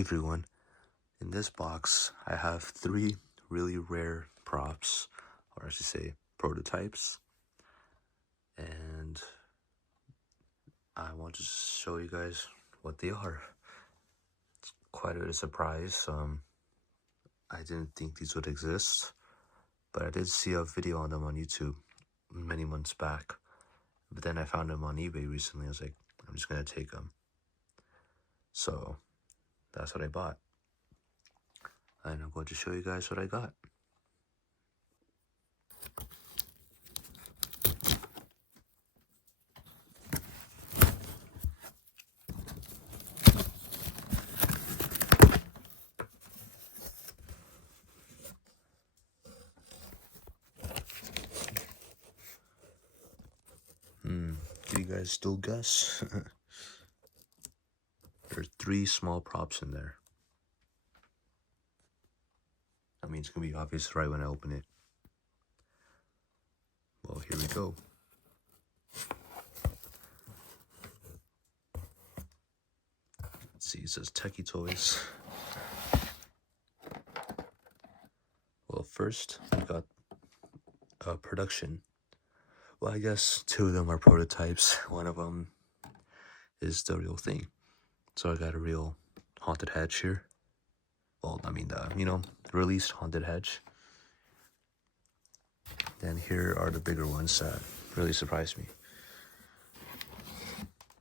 Hey everyone, in this box I have 3 really rare props, or I should say prototypes, and I want to show you guys what they are. It's quite a surprise. I didn't think these would exist, but I did see a video on them on YouTube many months back, but then I found them on eBay recently. I was like, I'm just gonna take them. So that's what I bought. And I'm going to show you guys what I got. Do you guys still guess? There are 3 small props in there. I mean, it's gonna be obvious right when I open it. Well, here we go. Let's see, it says Tekky Toys. Well, first, we got production. Well, I guess 2 of them are prototypes. One of them is the real thing. So I got a real haunted hedge here. Well, I mean, the released haunted hedge. Then here are the bigger ones that really surprised me.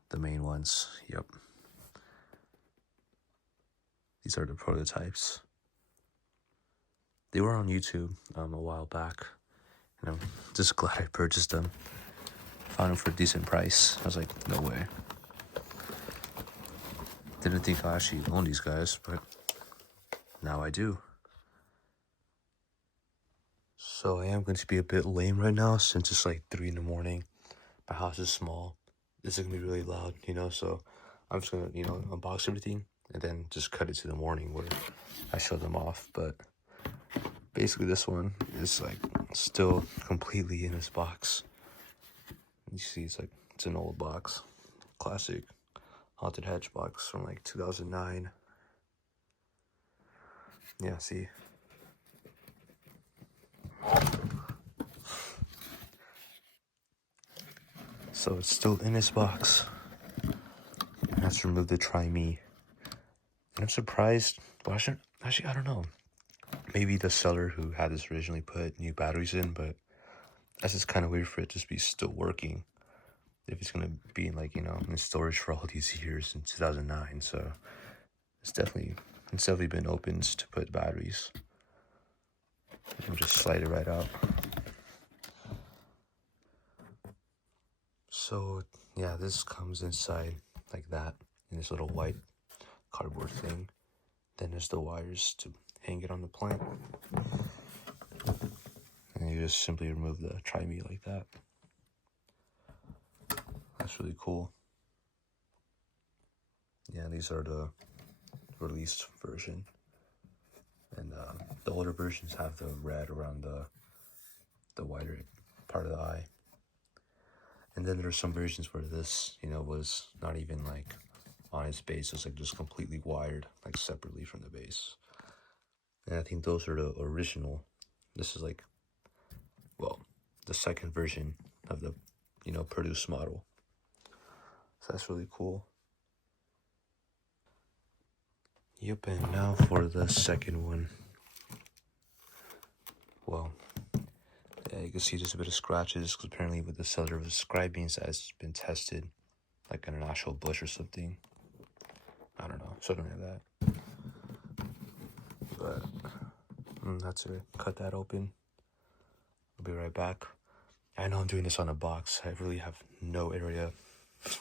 The main ones, yep. These are the prototypes. They were on YouTube a while back, and I'm just glad I purchased them. Found them for a decent price. I was like, no way. Didn't think I actually own these guys, but now I do. So I am going to be a bit lame right now since it's like 3 in the morning. My house is small. This is going to be really loud, so I'm just going to, unbox everything and then just cut it to the morning where I show them off. But basically this one is like still completely in this box. You see, it's an old box. Classic haunted hedge box from like 2009. Yeah, see. So it's still in this box. Let's remove the Try Me. And I'm surprised. Well, actually, I don't know. Maybe the seller who had this originally put new batteries in, but that's just kind of weird for it to be still working if it's gonna be in in storage for all these years in 2009. So it's definitely been opened to put batteries. And just slide it right out. So yeah, this comes inside like that in this little white cardboard thing. Then there's the wires to hang it on the plant. And you just simply remove the Try Me like that. That's really cool. Yeah, these are the released version. And the older versions have the red around the wider part of the eye. And then there's some versions where this, was not even like on its base. It's like just completely wired, like separately from the base. And I think those are the original. This is like, well, the second version of the, produced model. So that's really cool. Yep, and now for the second one. Well, yeah, you can see there's a bit of scratches because apparently with the seller was describing that it's been tested like in an actual bush or something. I don't know, something like that. But that's it. Cut that open. I'll be right back. I know I'm doing this on a box. I really have no area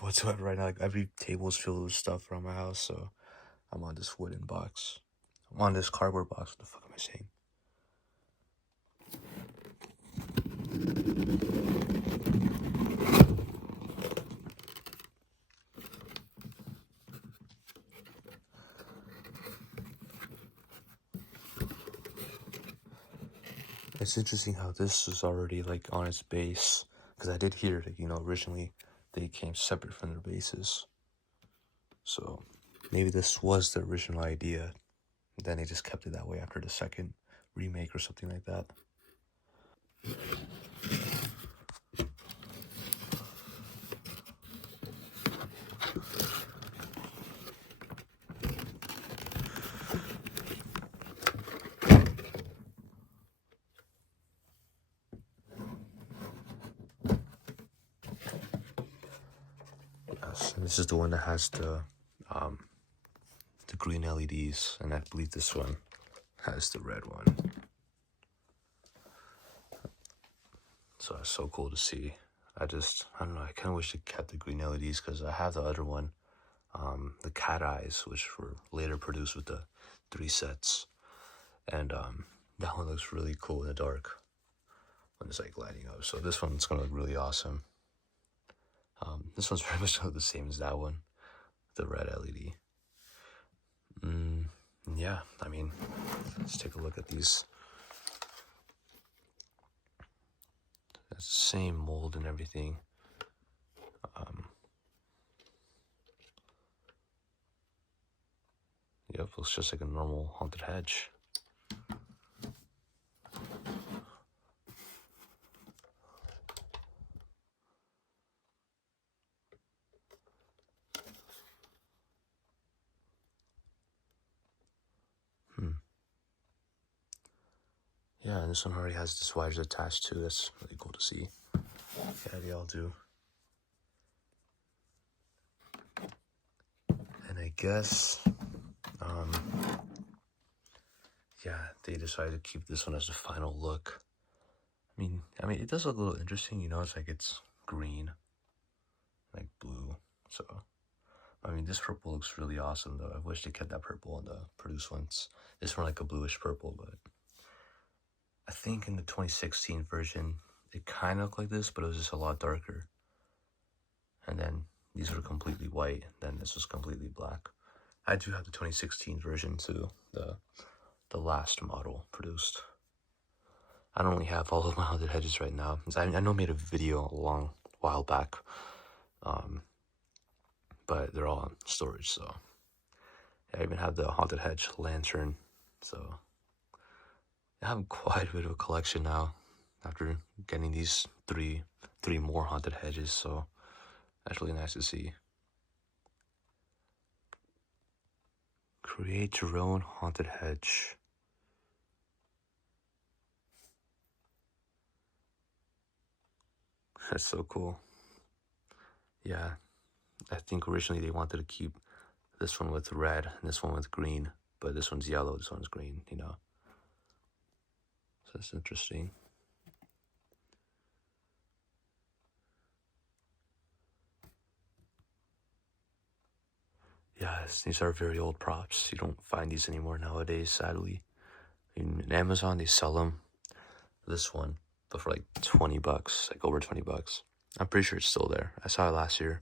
whatsoever right now. Like every table is filled with stuff around my house, so I'm on this wooden box. I'm on this cardboard box. What the fuck am I saying? It's interesting how this is already like on its base, because I did hear that originally they came separate from their bases. So maybe this was the original idea. Then they just kept it that way after the second remake or something like that. Yes, and this is the one that has the green LEDs, and I believe this one has the red one. So that's so cool to see. I don't know, I kind of wish they kept the green LEDs because I have the other one, the cat eyes, which were later produced with the 3 sets. And that one looks really cool in the dark when it's like lighting up. So this one's gonna look really awesome. This one's very much the same as that one, the red LED. Yeah, I mean, let's take a look at these. It's the same mold and everything. Yep, looks just like a normal haunted hedge. Yeah, and this one already has this wires attached too. That's really cool to see. Yeah, they all do. And I guess, yeah, they decided to keep this one as the final look. I mean, it does look a little interesting, you know. It's like it's green, like blue. So, I mean, this purple looks really awesome though. I wish they kept that purple in the produced ones. This one like a bluish purple, but I think in the 2016 version, it kind of looked like this, but it was just a lot darker. And then these were completely white, then this was completely black. I do have the 2016 version too, the last model produced. I don't really have all of my haunted hedges right now. I know I made a video a long while back, but they're all in storage, so. I even have the haunted hedge lantern, so I have quite a bit of a collection now after getting these three more haunted hedges, so that's really nice to see. Create your own haunted hedge. That's so cool. Yeah, I think originally they wanted to keep this one with red and this one with green, but this one's yellow, this one's green, you know. So that's interesting. Yes, these are very old props. You don't find these anymore nowadays, sadly. In Amazon, they sell them. This one, but for like 20 bucks, like over 20 bucks. I'm pretty sure it's still there. I saw it last year.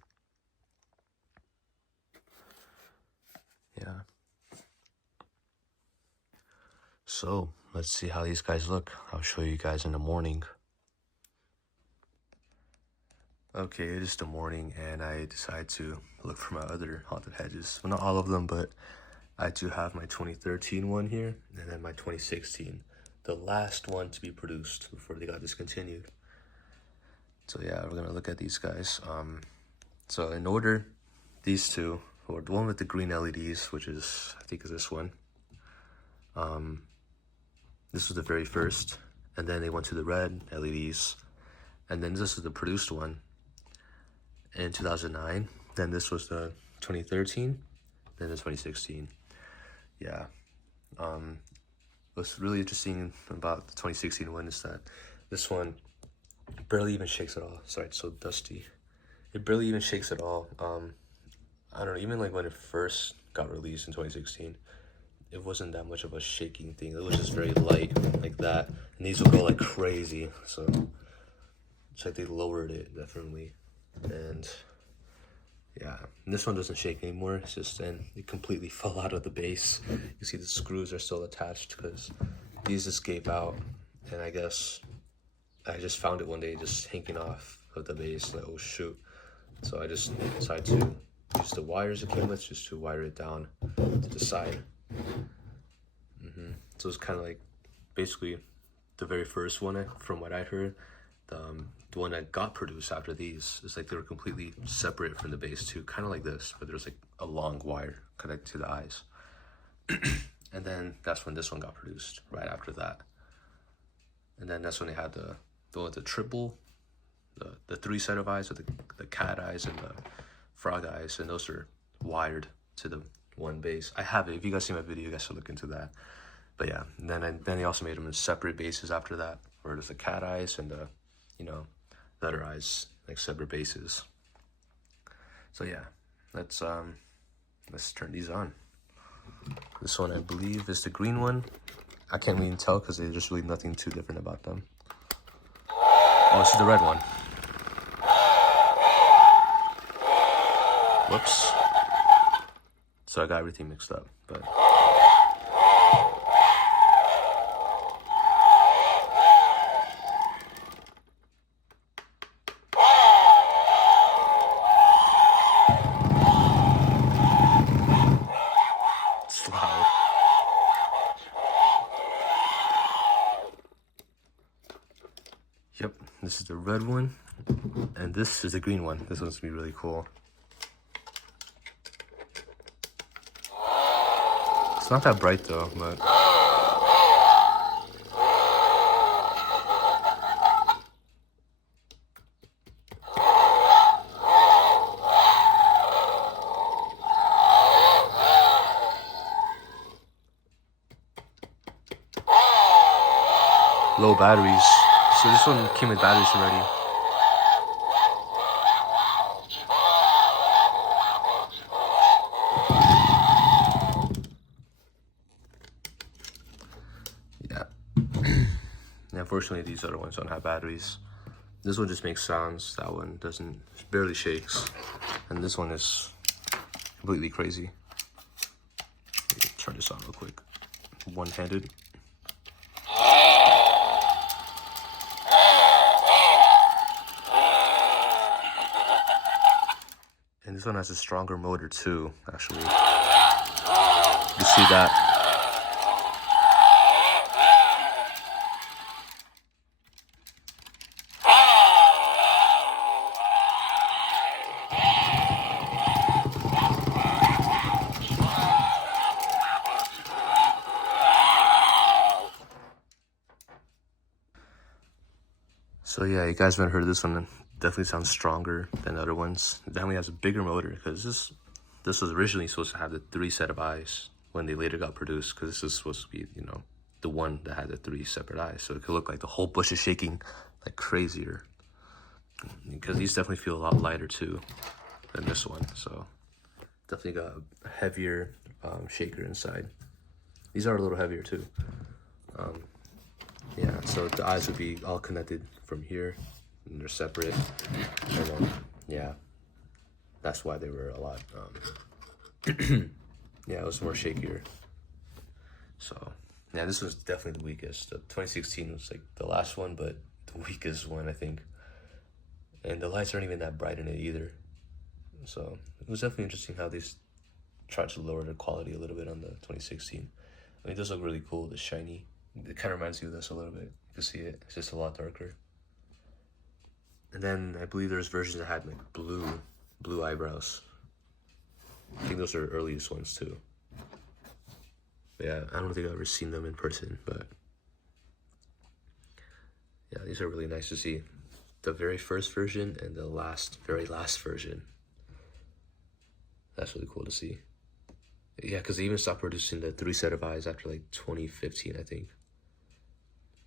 Yeah. So, let's see how these guys look. I'll show you guys in the morning. Okay, it is the morning and I decided to look for my other haunted hedges. Well, not all of them, but I do have my 2013 one here and then my 2016. The last one to be produced before they got discontinued. So yeah, we're gonna look at these guys. So in order, these two, or the one with the green LEDs, which is, I think is this one. This was the very first, and then they went to the red LEDs, and then this is the produced one in 2009. Then this was the 2013, then the 2016. Yeah. What's really interesting about the 2016 one is that this one barely even shakes at all. Sorry, it's so dusty. It barely even shakes at all. I don't know, even like when it first got released in 2016, it wasn't that much of a shaking thing. It was just very light, like that. And these will go like crazy, so it's like they lowered it, definitely. And yeah, and this one doesn't shake anymore. It's just, and it completely fell out of the base. You see the screws are still attached because these just gave out. And I guess I just found it one day just hanging off of the base, like, oh shoot. So I just decided to use the wires it came with just to wire it down to the side. So it's kind of like basically the very first one, from what I heard. The one that got produced after these is like they were completely separate from the base too, kind of like this, but there's like a long wire connected to the eyes. And then that's when this one got produced right after that. And then that's when they had the one with the triple, the 3 set of eyes with the cat eyes and the frog eyes, and those are wired to the one base. I have it. If you guys see my video, you guys should look into that. But yeah, and then they also made them in separate bases after that, where there's the cat eyes and the, the other eyes, like separate bases. So yeah, let's turn these on. This one I believe is the green one. I can't really tell because there's just really nothing too different about them. Oh, this is the red one. Whoops. So I got everything mixed up, but. It's loud. Yep, this is the red one, and this is the green one. This one's gonna be really cool. It's not that bright though, but low batteries. So this one came with batteries already. Yeah. Unfortunately, these other ones don't have batteries. This one just makes sounds. That one doesn't. It barely shakes. And this one is completely crazy. Let me turn this on real quick. One-handed. And this one has a stronger motor too, actually. You see that? So yeah, you guys haven't heard of this one. It definitely sounds stronger than the other ones. It definitely has a bigger motor because this was originally supposed to have the 3 set of eyes when they later got produced, because this is supposed to be, the one that had the 3 separate eyes. So it could look like the whole bush is shaking like crazier. Because these definitely feel a lot lighter too than this one. So definitely got a heavier shaker inside. These are a little heavier too. Yeah, so the eyes would be all connected from here, and they're separate. And then, yeah, that's why they were a lot, yeah, it was more shakier. So, yeah, this was definitely the weakest. The 2016 was like the last one, but the weakest one, I think. And the lights aren't even that bright in it either. So, it was definitely interesting how they tried to lower the quality a little bit on the 2016. I mean, those look really cool, the shiny. It kind of reminds me of this a little bit. You can see it. It's just a lot darker. And then I believe there's versions that had like blue eyebrows. I think those are earliest ones too. But yeah, I don't think I've ever seen them in person, but yeah, these are really nice to see. The very first version and the very last version. That's really cool to see. Yeah, because they even stopped producing the 3 set of eyes after like 2015, I think.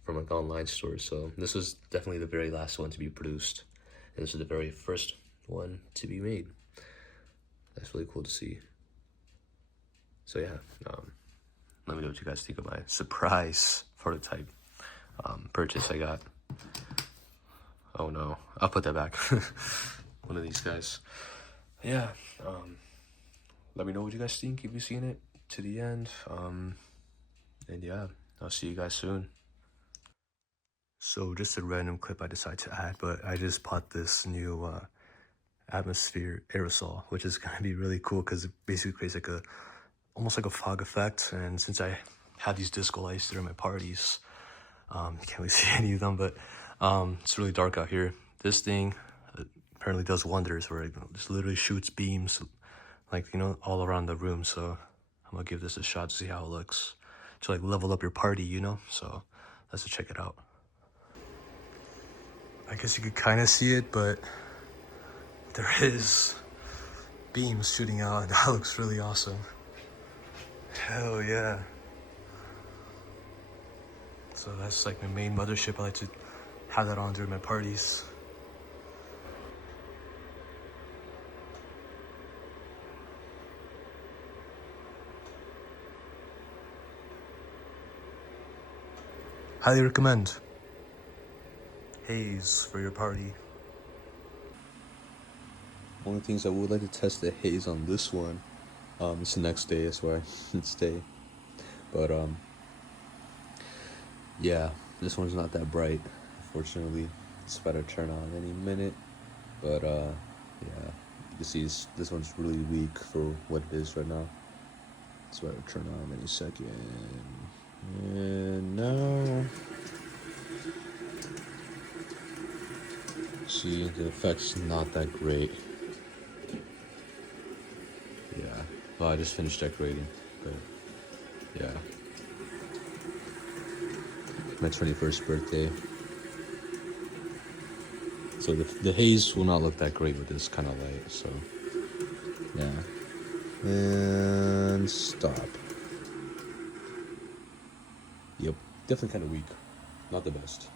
From like online stores. So this was definitely the very last one to be produced, and this is the very first one to be made. That's really cool to see. So yeah, let me know what you guys think of my surprise prototype purchase I got. Oh no, I'll put that back. One of these guys. Yeah, let me know what you guys think if you've seen it to the end. And yeah, I'll see you guys soon. So just a random clip I decided to add, but I just bought this new atmosphere aerosol, which is gonna be really cool because it basically creates like a almost like a fog effect. And since I have these disco lights during my parties, you can't really see any of them, but it's really dark out here. This thing apparently does wonders, where it just literally shoots beams, like, you know, all around the room. So I'm gonna give this a shot to see how it looks, to like level up your party, you know. So let's check it out. I guess you could kind of see it, but there is beams shooting out, and that looks really awesome. Hell yeah. So that's like my main mothership. I like to have that on during my parties. Highly recommend. Haze for your party. One of the things I would like to test the haze on this one. It's the next day, that's why I stay. But yeah, this one's not that bright, unfortunately. It's about to turn on any minute. But yeah, you can see this one's really weak for what it is right now. It's about to turn on any second. And now, see, the effect's not that great. Yeah, well, I just finished decorating, but yeah. My 21st birthday. So the haze will not look that great with this kind of light, so yeah. And stop. Yep, definitely kind of weak. Not the best.